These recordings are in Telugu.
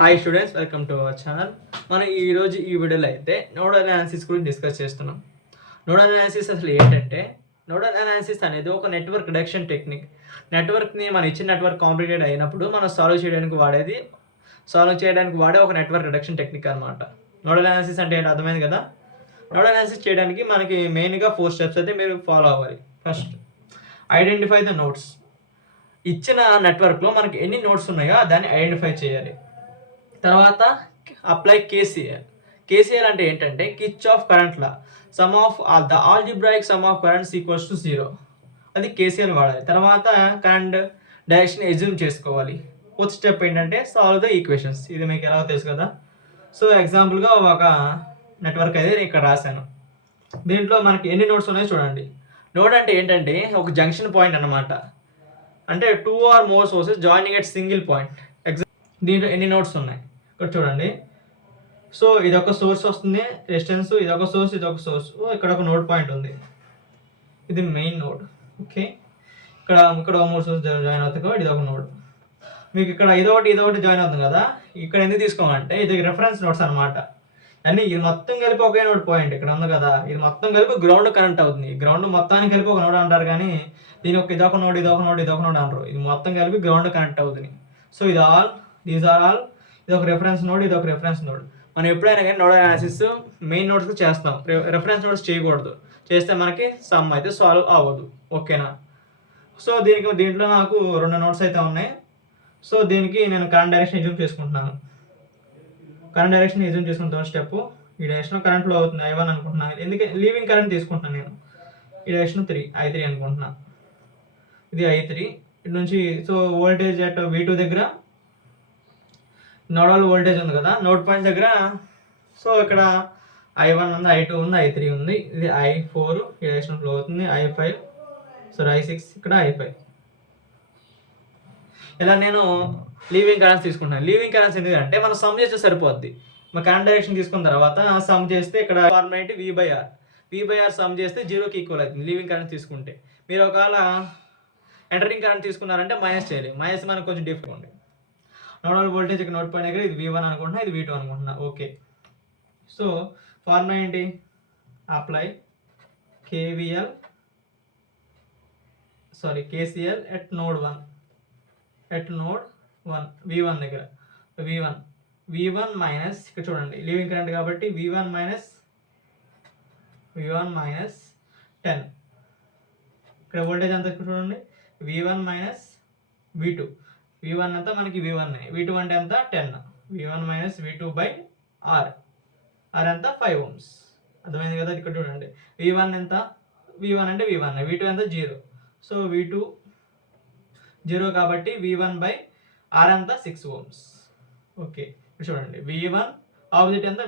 Hi students, welcome to our channel. మనం ఈరోజు ఈ వీడియోలో అయితే నోడల్ అనాలిసిస్ గురించి డిస్కస్ చేస్తున్నాం. నోడల్ అనాలిసిస్ అసలు ఏంటంటే, నోడల్ అనాలిసిస్ అనేది ఒక నెట్వర్క్ రిడక్షన్ టెక్నిక్. నెట్వర్క్ని మన ఇచ్చిన నెట్వర్క్ కాంప్లికేట్ అయినప్పుడు మనం సాల్వ్ చేయడానికి వాడే ఒక నెట్వర్క్ రిడక్షన్ టెక్నిక్ అనమాట. నోడల్ అనాలిసిస్ అంటే ఏంటి అర్థమైంది కదా. నోడల్ అనాలిసిస్ చేయడానికి మనకి మెయిన్గా 4 స్టెప్స్ అయితే మీరు ఫాలో అవ్వాలి. First, identify the nodes. ఇచ్చిన నెట్వర్క్లో మనకి ఎన్ని నోడ్స్ ఉన్నాయో దాన్ని ఐడెంటిఫై చేయాలి. తర్వాత అప్లై కేసీఎల్. కేసీఎల్ అంటే ఏంటంటే Kirchhoff current law. Some of the algebraic some of currents equals to 0. అది కేసీఎల్ వాడాలి. తర్వాత కరెంట్ డైరెక్షన్ ఎజ్యూమ్ చేసుకోవాలి. ఫోర్త్ స్టెప్ ఏంటంటే సాల్వ్ ద ఈక్వేషన్స్. ఇది మీకు ఎలా తెలుసు కదా. సో ఎగ్జాంపుల్గా ఒక నెట్వర్క్ అయితే నేను ఇక్కడ రాశాను. దీంట్లో మనకి ఎన్ని నోడ్స్ ఉన్నాయో చూడండి. నోడ్ అంటే ఏంటంటే ఒక జంక్షన్ పాయింట్ అన్నమాట. అంటే 2 or more sources joining at single point. దీంట్లో ఎన్ని నోడ్స్ ఉన్నాయి ఇక్కడ చూడండి. సో ఇదొక సోర్స్ వస్తుంది, రెసిస్టెన్స్, ఇదొక సోర్స్, ఇదొక సోర్స్. ఇక్కడ ఒక నోడ్ పాయింట్ ఉంది, ఇది మెయిన్ నోడ్. ఓకే, ఇక్కడ 3 సోర్స్ జాయిన్ అవుతాయి కాబట్టి ఇది ఒక నోడ్. మీకు ఇక్కడ ఇదొకటి జాయిన్ అవుతుంది కదా. ఇక్కడ ఎందుకు తీసుకోవాలంటే ఇది రెఫరెన్స్ నోడ్స్ అనమాట. అన్ని ఇది మొత్తం కలిపి ఒకే నోడ్ పాయింట్ ఇక్కడ ఉంది కదా. ఇది మొత్తం కలిపి గ్రౌండ్ కనెక్ట్ అవుతుంది. గ్రౌండ్ మొత్తానికి కలిపి ఒక నోడ్ అంటారు, కానీ ఇదొక నోడ్ అంటారు. ఇది మొత్తం కలిపి గ్రౌండ్ కనెక్ట్ అవుతుంది. So these are all. ఇది ఒక రెఫరెన్స్ నోడ్, ఇది ఒక రెఫరెన్స్ నోడ్. మనం ఎప్పుడైనా కానీ నోడల్ అనాలిసిస్ మెయిన్ నోడ్స్కి చేస్తాం. రెఫరెన్స్ నోడ్స్ చేయకూడదు. చేస్తే మనకి సమ్ అయితే సాల్వ్ అవ్వదు. ఓకేనా. సో దీంట్లో నాకు 2 నోడ్స్ అయితే ఉన్నాయి. సో దీనికి నేను కరెంట్ డైరెక్షన్ ఎజ్యూమ్ చేసుకుంటున్నాను. కరెంట్ డైరెక్షన్ ఎజ్యూమ్ చేసుకున్న స్టెప్, ఈ డైరెక్షన్ కరెంట్ ఫ్లో అవుతుంది I1 అనుకుంటున్నాను. ఎందుకంటే లీవింగ్ కరెంట్ తీసుకుంటున్నాను నేను. ఈ డైరెక్షన్ I3 అనుకుంటున్నాను. ఇది I3 ఇటు నుంచి. సో వోల్టేజ్ అట్ V2 దగ్గర నోడల్ వోల్టేజ్ ఉంది కదా, నోడ్ పాయింట్ దగ్గర. సో ఇక్కడ I1 ఉంది, I2 ఉంది, I3 ఉంది. ఇది I4 ఈ డైరెక్షన్ ఫ్లో అవుతుంది. I5, I6, ఇక్కడ I5. ఇలా నేను లీవింగ్ కరెంట్స్ తీసుకుంటున్నాను. లీవింగ్ కరెంట్స్ ఎందుకంటే మనం సమ్ చేస్తే సరిపోద్ది. మన కరెంట్ డైరెక్షన్ తీసుకున్న తర్వాత సమ్ చేస్తే ఇక్కడ ఫార్ములా V/R సమ్ చేస్తే 0కి ఈక్వల్ అవుతుంది లీవింగ్ కరెంట్ తీసుకుంటే. మీరు ఒకవేళ ఎంటరింగ్ కరెంట్ తీసుకున్నారంటే మైనస్ చేయాలి. మైనస్ మనకు కొంచెం డిఫరెంట్ ఉంది. నోడల్ వోల్టేజ్ ఇక్కడ నోడ్ పాయింట్ దగ్గర ఇది V1 అనుకుంటున్నా, ఇది V2 అనుకుంటున్నా. ఓకే, సో ఫార్ములా ఏంటి? Apply KCL at node 1. V1 దగ్గర V1 మైనస్, ఇక్కడ చూడండి లీవింగ్ కరెంట్ కాబట్టి V1 మైనస్ 10. ఇక్కడ వోల్టేజ్ అంతా చూడండి, V1 మైనస్ V2. V1 అంతా మనకి V1, V2 అంటే ఎంత 10. V1 minus V2 by R అంతా 5 ohms. అర్థమైంది కదా. ఇక్కడ చూడండి V1 ఎంత, V1 అంటే V1, V2 ఎంత 0. సో V2 0 కాబట్టి V1 బై R అంతా 6 ohms. ఓకే, చూడండి V1 ఆపోజిట్ ఎంత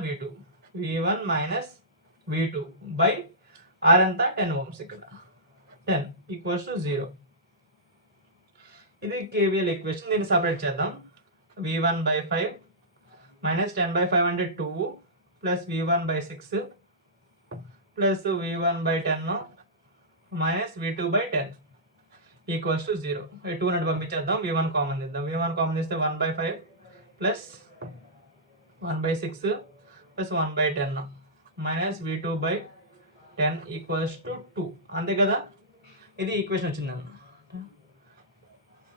V1 minus V2 by R అంతా 10 ohms. ఇక్కడ 10 ఈక్వల్స్ టు 0. ఇది KVL ఈక్వేషన్. దీన్ని సపరేట్ చేద్దాం. V1 బై 5 మైనస్ 10/5 అంటే 2 plus V1 by 6 plus V1 by 10 minus V2 by 10 equals to 0. 2 నుండి పంపించేద్దాం. V1 కామన్ తీద్దాం. V1 కామన్ తీస్తే 1/5 plus 1/6 plus 1/10 minus V2 by 10 equals to 2. అంతే కదా. ఇది ఈక్వేషన్ వచ్చిందన్న.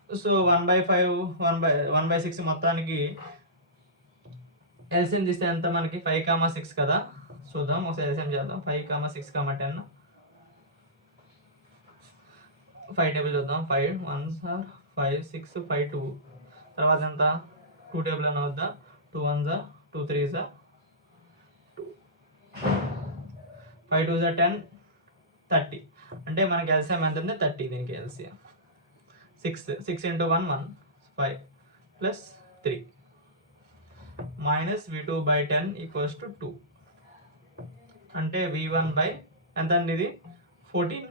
సో 1/5 1/6 మొత్తానికి ఎల్సిఎం తీస్తే ఎంత మనకి 5,6 కదా. చూద్దాం ఒకసారి ఎల్సిఎం చేద్దాం. 5,6, 10 5 టేబుల్ చూద్దాం. 5 1s are 5 6 5 2. తర్వాత ఎంత 2 టేబుల్ అని అవుద్దా. 2 1s are 2 3s are 2, 5 2s are 10, 30. అంటే మనకి ఎల్సిఎం ఎంత ఉంది 30. దీనికి LCM 6 into 1 1 5 plus 3 minus V2 by 10 equals to 2. అంటే V1 బై ఎంత అండి, ఇది 14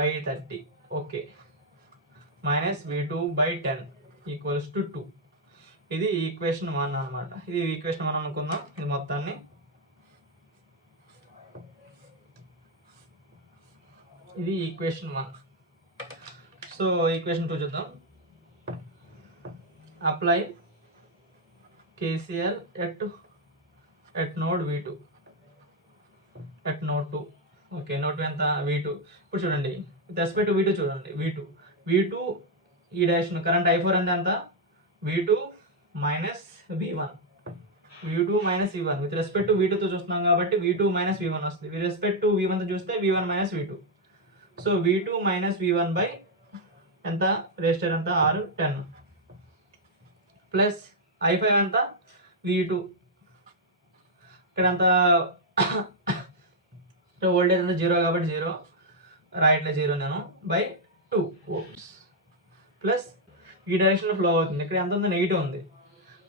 by 30. Okay, minus V2 by 10 equals to 2. ఇది ఈక్వేషన్ 1 అనమాట. ఇది ఈక్వేషన్ 1 అనుకుందాం. ఇది మొత్తాన్ని ఇది ఈక్వేషన్ 1. సో ఈక్వేషన్ 2 చూద్దాం. Apply KCL at node V2 at node 2. Okay, note ఎంత V2. ఇప్పుడు చూడండి విత్ రెస్పెక్ట్ టు V2 చూడండి, V2 ఈ డైరెక్షన్ కరెంట్ I4 అంటే ఎంత V2 minus V1 with respect to V2తో చూస్తున్నాం కాబట్టి V2 మైనస్ V1 వస్తుంది. విత్ రెస్పెక్ట్ టు V1తో చూస్తే V1 minus V2. So V2 minus V1 by ఎంత రెసిస్టర్ ఎంత R10 ప్లస్ I5 ఎంత V2 ఇక్కడ అంత వోల్టేజ్ అంతా 0 కాబట్టి 0 రైట్లో 0 నేను బై 2 ఓమ్స్ ప్లస్ ఈ డైరెక్షన్లో ఫ్లో అవుతుంది. ఇక్కడ ఎంత ఉంది నెగిటివ్ ఉంది,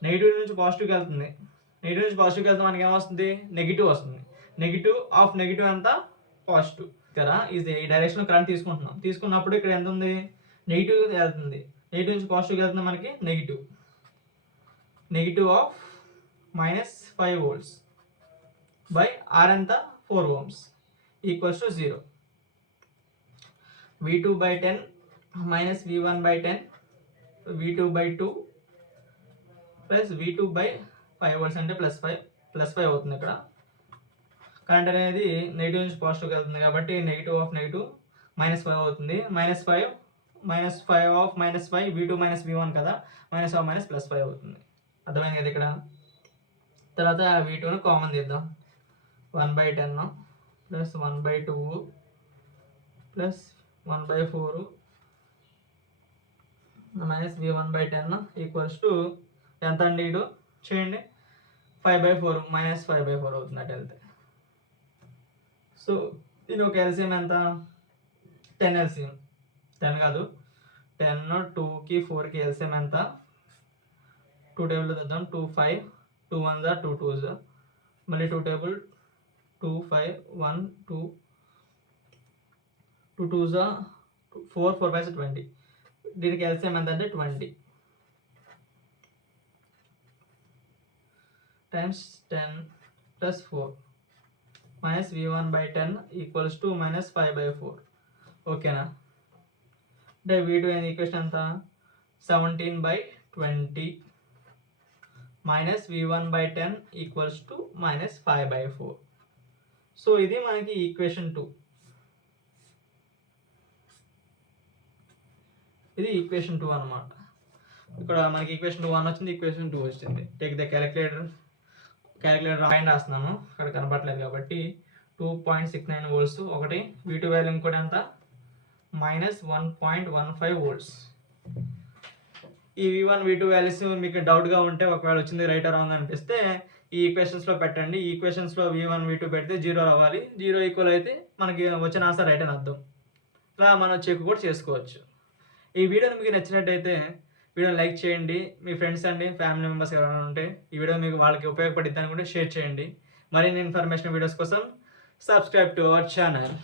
నెగిటివ్ నుంచి పాజిటివ్కి వెళ్తుంది. నెగిటివ్ నుంచి పాజిటివ్కి వెళ్తే మనకి ఏమొస్తుంది నెగిటివ్ వస్తుంది. నెగిటివ్ ఆఫ్ నెగిటివ్ ఎంత పాజిటివ్ కదా. ఇది ఈ డైరెక్షన్లో కరెంట్ తీసుకున్నప్పుడు ఇక్కడ ఎంత ఉంది నెగిటివ్ వెళ్తుంది. నెగిటివ్ నుంచి పాజిటివ్కి వెళ్తుంది మనకి negative of minus 5 volts by R ఎంత 4 ohms equals to 0. V2 by 10 minus V1 by 10 V2 by 2 plus V2 by 5 volts అంటే ప్లస్ 5 అవుతుంది. ఇక్కడ కరెంట్ అనేది నెగిటివ్ నుంచి పాజిటివ్కి వెళ్తుంది కాబట్టి నెగిటివ్ ఆఫ్ నెగిటివ్ మైనస్ 5 అవుతుంది. Minus 5 of minus 5 V2 minus V1 కదా, మైనస్ ఆఫ్ మైనస్ ప్లస్ 5 అవుతుంది. అర్థమైంది కదా ఇక్కడ. తర్వాత V2ను కామన్ తీద్దాం. 1/10 plus 1/2 plus 1/4 minus V1/10 equals to ఎంత అండి ఇటు చేయండి 5/4 మైనస్ 5/4 అవుతుంది అటు వెళ్తే. సో దీని ఒక ఎల్సిఎం ఎంత 10 ఎల్సిఎం 10 కాదు 10 2కి 4కి ఎల్సిఎం ఎంత 2 టేబుల్ చూద్దాం 2 5 2 1 2 2 మళ్ళీ 2 టేబుల్ 2 5 1 2 2 2 4 4 5 20. దీనికి ఎల్సిఎం ఎంత అంటే 20 times 10 plus 4 minus V1/10 equals to minus 5/4. ఓకేనా. అంటే V2 అనే ఈక్వేషన్ ఎంత 17/20 minus V1/10 equals to minus 5/4. So ఇది మనకి ఈక్వేషన్ 2. ఇది ఈక్వేషన్ 2 అనమాట. ఇక్కడ మనకి ఈక్వేషన్ 1 వచ్చింది, ఈక్వేషన్ 2 వచ్చింది. టేక్ ద క్యాలిక్యులేటర్ రాయండి రాస్తున్నాను, అక్కడ కనపడలేదు కాబట్టి 2.69 volts ఒకటి. V2 వాల్యూ ఇంకోటి ఎంత మైనస్ 1.15 volts. ఈ V1 V2 వాల్యూస్ మీకు డౌట్గా ఉంటే ఒకవేళ వచ్చింది రైట్ రాంగ్ అనిపిస్తే ఈ ఈక్వేషన్స్లో పెట్టండి. ఈ ఈక్వేషన్స్లో V1 V2 పెడితే 0 రావాలి. 0 ఈక్వల్ అయితే మనకి వచ్చిన ఆన్సర్ రైట్ అని అర్థం. ఇలా మనం చెక్ కూడా చేసుకోవచ్చు. ఈ వీడియోని మీకు నచ్చినట్టయితే వీడియోని లైక్ చేయండి. మీ ఫ్రెండ్స్ అండి ఫ్యామిలీ మెంబర్స్ ఎవరైనా ఉంటే ఈ వీడియో మీకు వాళ్ళకి ఉపయోగపడిద్ది అనుకుంటే షేర్ చేయండి. మరిన్ని ఇన్ఫర్మేషన్ వీడియోస్ కోసం సబ్స్క్రైబ్ టు అవర్ ఛానల్.